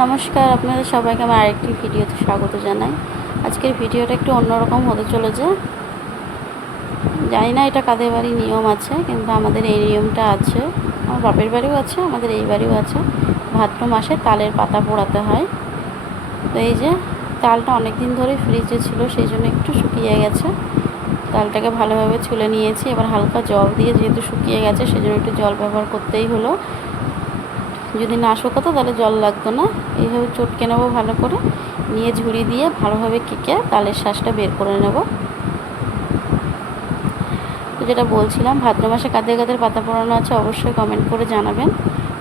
নমস্কার, আপনাদের সবাইকে আমার আরেকটি ভিডিওতে স্বাগত জানাই। আজকের ভিডিওটা একটু অন্যরকম হতে চলেছে। জানি না এটা কাদের বাড়ি নিয়ম আছে, কিন্তু আমাদের এই নিয়মটা আছে। আমার বাপের বাড়িও আছে, আমাদের এই বাড়িও আছে। ভাদ্র মাসে তালের পাতা পোড়াতে হয়। তো এই যে তালটা অনেক দিন ধরে ফ্রিজে ছিল, সেই জন্য একটু শুকিয়ে গেছে। তালটাকে ভালোভাবে ছুলে নিয়েছি। এবার হালকা জল দিয়ে, যেহেতু শুকিয়ে গেছে সেই জন্য একটু জল ব্যবহার করতেই হলো। যদি না শুকাতো তাহলে জল লাগতো না। এইভাবে চটকে নেবো ভালো করে, নিয়ে ঝুড়ি দিয়ে ভালোভাবে কেকে তালের শ্বাসটা বের করে নেব। তো যেটা বলছিলাম, ভাদ্র মাসে কাদের কাদের পাতা পোড়ানো আছে অবশ্যই কমেন্ট করে জানাবেন।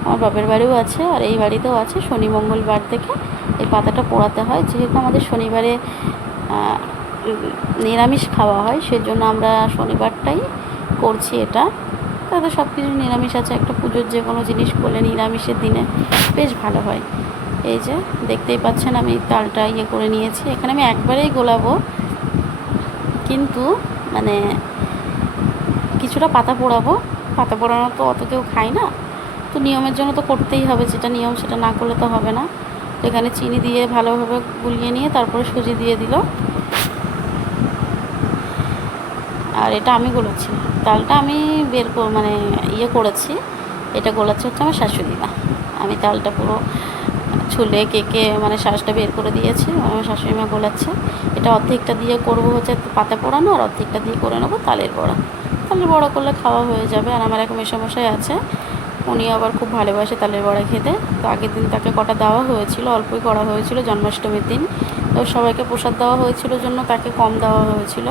আমার বাপের বাড়িও আছে, আর এই বাড়িতেও আছে। শনি মঙ্গলবার থেকে এই পাতাটা পোড়াতে হয়। যেহেতু আমাদের শনিবারে নিরামিষ খাওয়া হয়, সেজন্য আমরা শনিবারটাই করছি এটা। তাতে সব কিছু নিরামিষ আছে, একটা পুজোর যে কোনো জিনিস করলে নিরামিষের দিনে বেশ ভালো হয়। এই যে দেখতেই পাচ্ছেন, আমি তালটা করে নিয়েছি। এখানে আমি একবারেই গোলাবো, কিন্তু মানে কিছুটা পাতা পোড়াবো। পাতা পোড়ানো তো অত কেউ খায় না, তো নিয়মের জন্য তো করতেই হবে। যেটা নিয়ম সেটা না করলে তো হবে না। তো এখানে চিনি দিয়ে ভালোভাবে গুলিয়ে নিয়ে তারপরে সুজি দিয়ে দিল। আর এটা আমি গোলাচ্ছি, তালটা আমি মানে করেছি। এটা গোলাচ্ছে হচ্ছে আমার শাশুড়ি মা। আমি তালটা পুরো ছুলে কেকে মানে শ্বাসটা বের করে দিয়েছি, আমার শাশুড়ি মা গোলাচ্ছে। এটা অর্ধেকটা দিয়ে করবো হচ্ছে পাতা পোড়ানো, আর অর্ধেকটা দিয়ে করে নেবো তালের বড়া। তালের বড়া করলে খাওয়া হয়ে যাবে। আর আমার এক মেশামশাই আছে, উনি আবার খুব ভালোবাসে তালের বড়া খেতে। তো আগের দিন তাকে কটা দেওয়া হয়েছিল, অল্পই করা হয়েছিল জন্মাষ্টমীর দিন। তো সবাইকে প্রসাদ দেওয়া হয়েছিল জন্য তাকে কম দেওয়া হয়েছিল।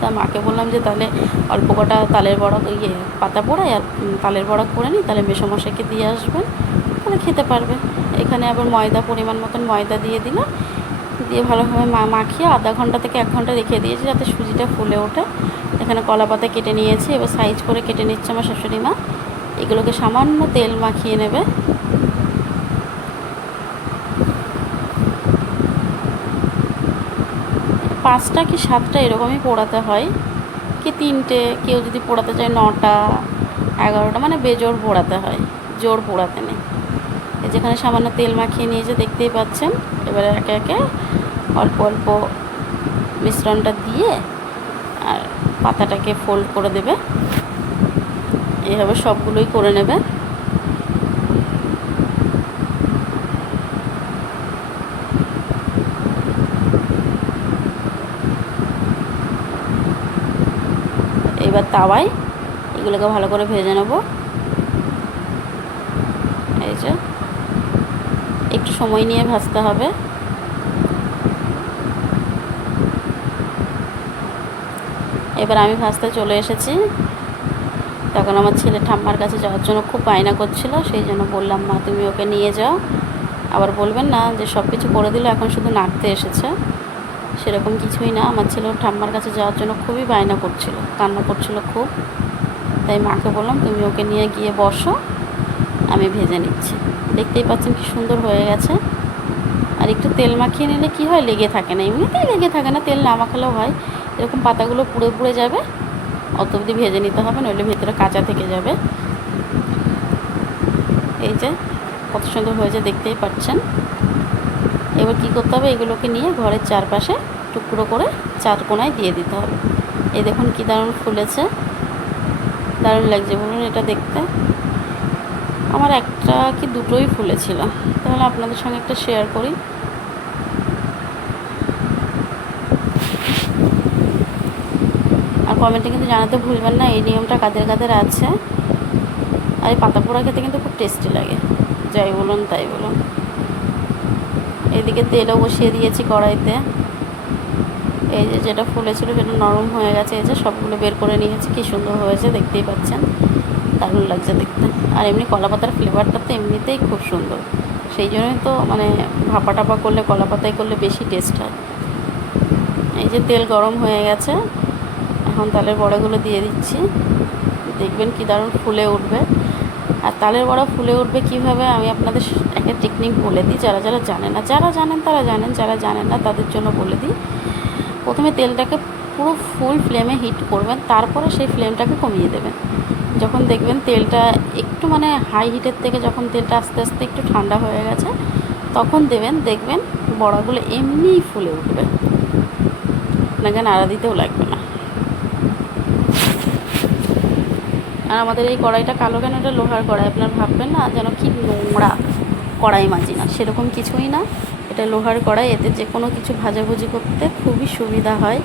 তা মাকে বললাম যে তাহলে অল্প কটা তালের বড়া পাতা পোড়াই আর তালের বড়া করে নিই, তাহলে মেশামশাইকে দিয়ে আসবেন, তাহলে খেতে পারবে। এখানে আবার ময়দা, পরিমাণ মতন ময়দা দিয়ে দিলাম। দিয়ে ভালোভাবে মাখিয়ে আধা ঘন্টা থেকে 1 ঘন্টা রেখে দিয়েছি, যাতে সুজিটা ফুলে ওঠে। এখানে কলা পাতা কেটে নিয়েছি, এবার সাইজ করে কেটে নিচ্ছে আমার শাশুড়ি মা। এগুলোকে সামান্য তেল মাখিয়ে নেবে। 5টা কি 7টা এরকমই পোড়াতে হয়, কি 3টে, কেউ যদি পোড়াতে চায় 9টা 11টা, মানে বেজোড় পোড়াতে হয়, জোর পোড়াতে নেই। যেখানে সামান্য তেল মাখিয়ে নিয়েছে দেখতেই পাচ্ছেন। এবারে একে একে অল্প অল্প মিশ্রণটা দিয়ে আর পাতাটাকে ফোল্ড করে দেবে। এইভাবে সবগুলোই করে নেবে। এবার তাওয়ায় এগুলোকে ভালো করে ভেজে নেব। এই যে একটু সময় নিয়ে ভাজতে হবে। এবার আমি ভাজতে চলে এসেছি। তখন আমার ছেলে ঠাম্মার কাছে যাওয়ার জন্য খুব বায়না করছিল, সেই জন্য বললাম, মা তুমি ওকে নিয়ে যাও। আবার বলবেন না যে সব কিছু করে দিল, এখন শুধু নাড়তে এসেছে। সেরকম কিছুই না, আমার ছেলে ওর ঠাম্মার কাছে যাওয়ার জন্য খুবই বায়না করছিল, কান্না করছিল খুব। তাই মাকে বললাম তুমি ওকে নিয়ে গিয়ে বসো, আমি ভেজে নিচ্ছি। দেখতেই পাচ্ছেন কি সুন্দর হয়ে গেছে। আর একটু তেল মাখিয়ে নিলে কি হয়, লেগে থাকে না, এমনিতেই লেগে থাকে না, তেল না মাখালেও হয়। এরকম পাতাগুলো পুড়ে পুড়ে যাবে, অত অবধি ভেজে নিতে হবে, নইলে ভেতরে কাঁচা থেকে যাবে। এই যে কত সুন্দর হয়েছে দেখতেই পাচ্ছেন। এবার কী করতে হবে, এগুলোকে নিয়ে ঘরের চারপাশে টুকরো করে 4 কোণায় দিয়ে দিতে হবে। এই দেখুন কি দারুণ ফুলেছে, দারুণ লাগছে বলুন এটা দেখতে। আমার একটা কি দুটোই ফুলেছিল, তাহলে আপনাদের সঙ্গে একটা শেয়ার করি। আর কমেন্টে কিন্তু জানাতে ভুলবেন না এই নিয়মটা কাদের কাদের আছে। আর এই পাতা পোড়া খেতে কিন্তু খুব টেস্টি লাগে, যাই বলুন তাই বলুন। এদিকে তেলও বসিয়ে দিয়েছি কড়াইতে। এই যে যেটা ফুলেছিল সেটা নরম হয়ে গেছে। এই যে সবগুলো বের করে নিয়েছি, কী সুন্দর হয়েছে দেখতেই পাচ্ছেন, দারুণ লাগছে দেখতে। আর এমনি কলা পাতার ফ্লেভারটা তো এমনিতেই খুব সুন্দর, সেই জন্যই তো মানে ভাপা টাপা করলে কলা পাতায় করলে বেশি টেস্ট হয়। এই যে তেল গরম হয়ে গেছে, এখন তালের বড়াগুলো দিয়ে দিচ্ছি। দেখবেন কি দারুণ ফুলে উঠবে। আর তালের বড়া ফুলে উঠবে কীভাবে, আমি আপনাদের একটা টেকনিক বলে দিই। যারা যারা জানে না, যারা জানেন তারা জানেন, যারা জানেন না তাদের জন্য বলে দিই। প্রথমে তেলটাকে পুরো ফুল ফ্লেমে হিট করবেন, তারপরে সেই ফ্লেমটাকে কমিয়ে দেবেন। যখন দেখবেন তেলটা একটু মানে হাই হিটের থেকে যখন তেলটা আস্তে আস্তে একটু ঠান্ডা হয়ে গেছে, তখন দেবেন, দেখবেন বড়াগুলো এমনিই ফুলে উঠবে, আপনাকে নাড়া দিতেও লাগবে না। আর আমাদের এই কড়াইটা কালো কেন, এটা লোহার কড়াই। আপনার ভাববেন না যেন কি নোংরা কড়াই মাজি না, সেরকম কিছুই না। এটা লোহার কড়াই, এতে যে কোনো কিছু ভাজাভুজি করতে খুবই সুবিধা হয়।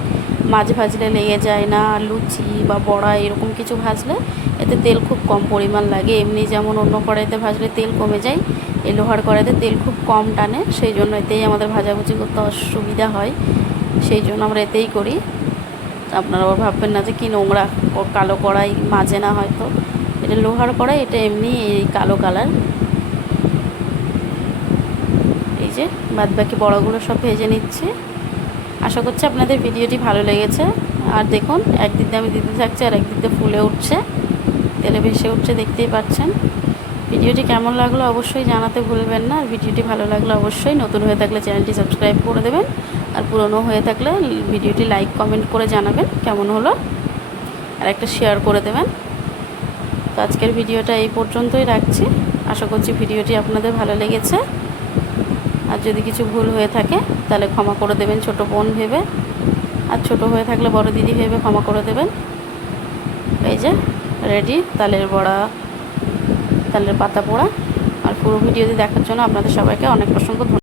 মাছ ভাজলে লেগে যায় না, লুচি বা বড়া এরকম কিছু ভাজলে এতে তেল খুব কম পরিমাণ লাগে। এমনি যেমন অন্য কড়াইতে ভাজলে তেল কমে যায়, এই লোহার কড়াইতে তেল খুব কম টানে, সেই জন্য এতেই আমাদের ভাজাভুজি করতে অসুবিধা হয়, সেই জন্য আমরা এতেই করি। আপনারা আবার ভাববেন না যে কি নোংরা কালো কড়াই, মাজে না হয়তো, এটা লোহার কড়াই, এটা এমনি এই কালো কালার। এই যে বাদবাকি বড়াগুলো সব ভেজে নিচ্ছি। আশা করছি আপনাদের ভিডিওটি ভালো লেগেছে। আর দেখুন, একদিক দিয়ে আমি দিতে থাকছি আর একদিক দিয়ে ফুলে উঠছে, তেলে ভেসে উঠছে, দেখতেই পাচ্ছেন। ভিডিওটি কেমন লাগলো অবশ্যই জানাতে ভুলবেন না। আর ভিডিওটি ভালো লাগলে অবশ্যই, নতুন হয়ে থাকলে চ্যানেলটি সাবস্ক্রাইব করে দেবেন, আর পুরনো হয়ে থাকলে ভিডিওটি লাইক কমেন্ট করে জানাবেন কেমন হলো, আর একটা শেয়ার করে দেবেন। তো আজকের ভিডিওটা এই পর্যন্তই রাখছি। আশা করছি ভিডিওটি আপনাদের ভালো লেগেছে। আর যদি কিছু ভুল হয়ে থাকে তাহলে ক্ষমা করে দেবেন ছোট বোন ভেবে, আর ছোট হয়ে থাকলে বড় দিদি ভেবে ক্ষমা করে দেবেন। এই যে রেডি তালের বড়া, তালের পাতা পোড়া। আর পুরো ভিডিওটি দেখার জন্য আপনাদের সবাইকে অনেক অসংখ্য ধন্যবাদ।